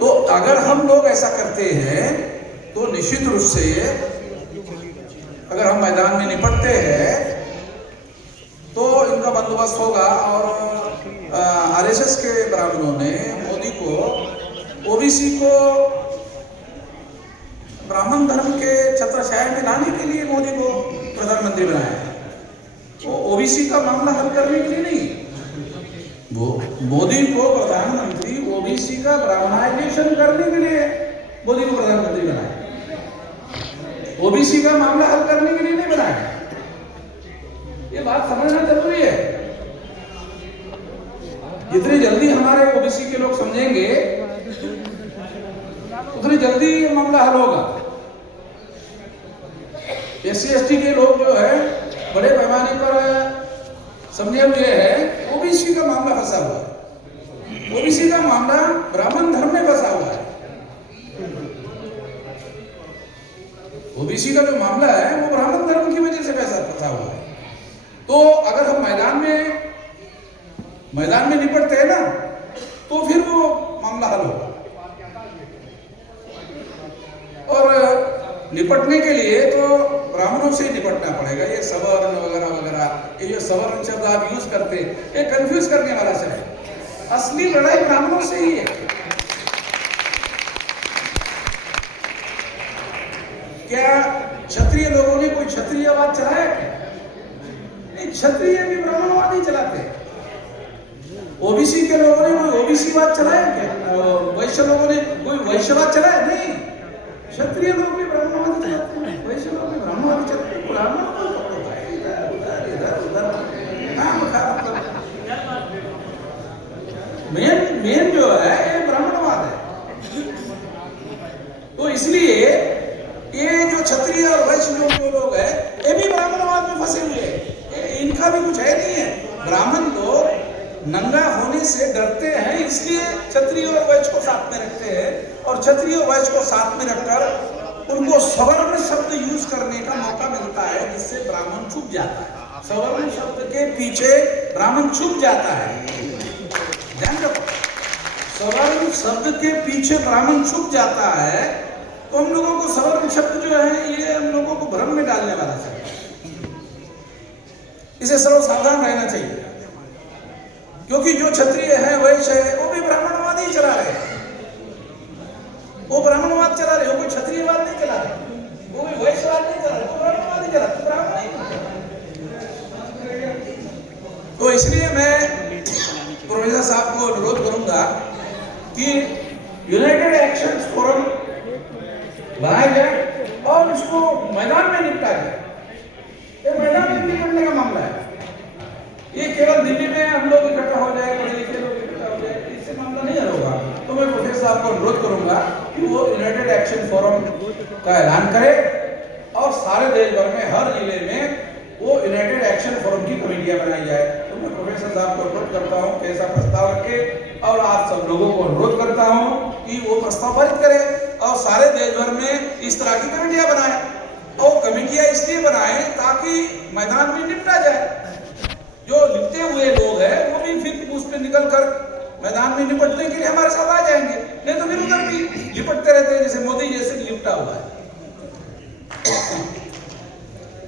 तो अगर हम लोग ऐसा करते हैं तो निश्चित रूप से अगर हम मैदान में निपटते हैं तो इनका बंदोबस्त होगा। और आरएसएस के ब्राह्मणों ने मोदी को, ओबीसी को ब्राह्मण धर्म के छत्रछाया में लाने के लिए मोदी को प्रधानमंत्री बनाया। वो ओबीसी का मामला हल करने के लिए नहीं, वो मोदी को प्रधानमंत्री ओबीसी का ब्राह्मणाइजेशन करने के लिए मोदी को प्रधानमंत्री बनाया। ओबीसी का मामला हल करने के लिए नहीं बनाया। ये बात समझना जरूरी है। जितनी जल्दी हमारे ओबीसी के लोग समझेंगे उतनी जल्दी ये मामला हल होगा। एससी एसटी के लोग जो है बड़े पैमाने पर समझे हुए हैं ओबीसी का मामला फंसा हुआ है। ओबीसी का मामला ब्राह्मण धर्म में फंसा हुआ है। ओबीसी का जो मामला है वो ब्राह्मण धर्म की वजह से फंसा हुआ है। तो अगर हम मैदान में निपटते हैं ना तो फिर वो मामला हल होगा। और निपटने के लिए तो ब्राह्मणों से ही निपटना पड़ेगा। ये सवर्ण वगैरह वगैरह, ये जो सवर्ण शब्द आप यूज करते हैं ये कंफ्यूज करने वाला शब्द है। असली लड़ाई ब्राह्मणों से ही है। क्या क्षत्रिय लोगों ने कोई क्षत्रियवाद चलाया क्या? नहीं, क्षत्रिय भी ब्राह्मणवाद नहीं चलाते। ओबीसी के लोगों ने कोई ओबीसीवाद चलाया क्या? वैश्य लोगों ने कोई वैश्यवाद चलाया? नहीं, क्षत्रिय लोग भी ब्राह्मणवाद चलाते हैं, वैश्य लोग भी ब्राह्मणवाद चलाते हैं। ब्राह्मण को मेन जो है ये ब्राह्मणवाद है। तो इसलिए ये जो क्षत्रिय और वैश्य जो लोग हैं ये भी ब्राह्मणवाद में फंसे हुए हैं। इनका भी कुछ है नहीं है। ब्राह्मण लोग नंगा होने से डरते हैं, इसलिए क्षत्रिय और वैश्य को साथ में रखते हैं। और क्षत्रिय और वैश्य को साथ में रखकर उनको सवर्ण शब्द यूज करने का मौका मिलता है, जिससे ब्राह्मण छुप जाता है। सवर्ण शब्द के पीछे ब्राह्मण छुप जाता है। ध्यान रखो, सवर्ण शब्द के पीछे ब्राह्मण छुप जाता है। तो हम लोगों को सवर्ण शब्द जो है ये हम लोगों को भ्रम में डालने वाला शब्द, इसे सर्व सावधान रहना चाहिए। क्योंकि जो क्षत्रिय है वैश्य है वो भी ब्राह्मणवाद ही चला रहे हैं। वो ब्राह्मणवाद चला रहे, वो कोई क्षत्रियवाद नहीं चला रहे, वो कोई वैश्यवाद नहीं चला रहे, वो ब्राह्मणवाद ही चला रहे, तो ब्राह्मण नहीं। तो इसलिए मैं प्रोफेसर साहब को अनुरोध करूंगा कि यूनाइटेड एक्शन फोरम बनाया जाए और इसको मैदान में निपटा जाए। ये मैदान में निपटने का मामला है। ये केवल दिल्ली में हम लोग इकट्ठा हो जाए, पढ़े लिखे लोग इकट्ठा हो जाए, इससे मामला नहीं होगा। तो मैं प्रोफेसर साहब को अनुरोध करूंगा कि वो यूनाइटेड एक्शन फोरम का ऐलान करे और सारे देश भर में हर जिले में वो यूनाइटेड एक्शन फोरम की कमेटियां बनाई जाए। तो मैं प्रोफेसर साहब को अनुरोध करता हूँ कि ऐसा प्रस्ताव रखे और आप सब लोगों को अनुरोध करता हूँ कि वो प्रस्ताव पारित करे और सारे देश भर में इस तरह की कमेटियां बनाए। और कमेटियां इसलिए बनाए ताकि मैदान में निपटा जाए। जो लिपटे हुए लोग हैं वो भी फिर उस पर निकल कर मैदान में निपटने के लिए हमारे साथ आ जाएंगे। नहीं तो फिर उधर भी लिपटते रहते हैं, जैसे मोदी जैसे लिपटा हुआ है।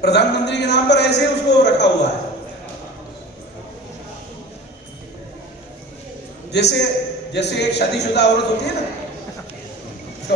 प्रधानमंत्री के नाम पर ऐसे उसको रखा हुआ है। जैसे एक शादीशुदा औरत होती है ना,